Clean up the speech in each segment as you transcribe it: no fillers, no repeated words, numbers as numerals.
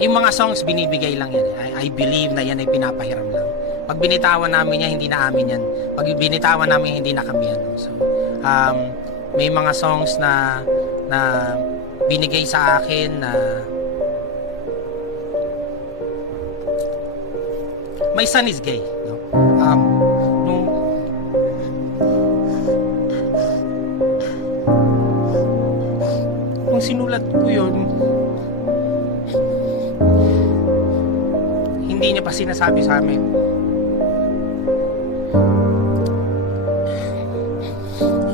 Yung mga songs binibigay lang yan. I believe na yan ay pinapahiram lang. Pag binitawan namin yan, hindi na amin yan. Pag binitawan namin, hindi na kami yan. So, may mga songs na binigay sa akin na my son is gay, no? Nung sinulat ko yun, hindi niya pa sinasabi sa amin.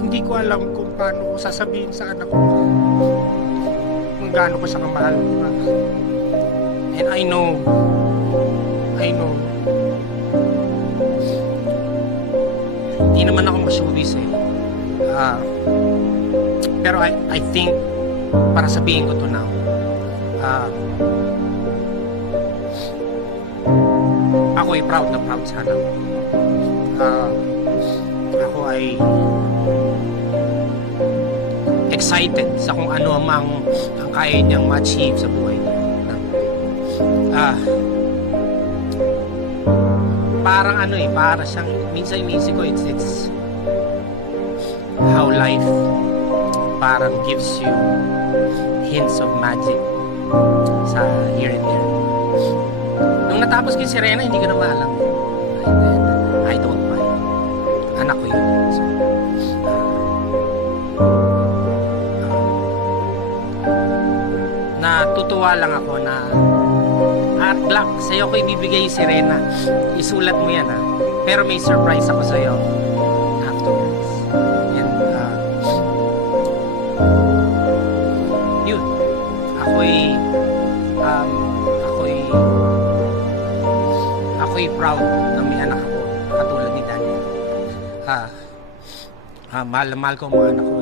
Hindi ko alam kung paano ko sasabihin sa anak ko kung gaano ko siya kamahal. And I know hindi naman ako masyubis eh. Pero I think para sabihin ko to now, ako ay proud na proud sa anak. Ako ay excited sa kung ano ang kaya niyang ma-achieve sa buhay niya. Parang para siyang, minsan inisip ko, it's how life parang gives you hints of magic sa here and there. Nung natapos ko yung Sirena, hindi ko na maalam. And then, I don't mind. Anak ko yun. So, natutuwa lang ako na at Black, sa'yo ko ibibigay yung Sirena. Isulat mo yan ha. Pero may surprise ako sa'yo afterwards. And yun. Ako'y proud na may anak ako katulad ni Daniel. Mahal ko ang mga anak ko.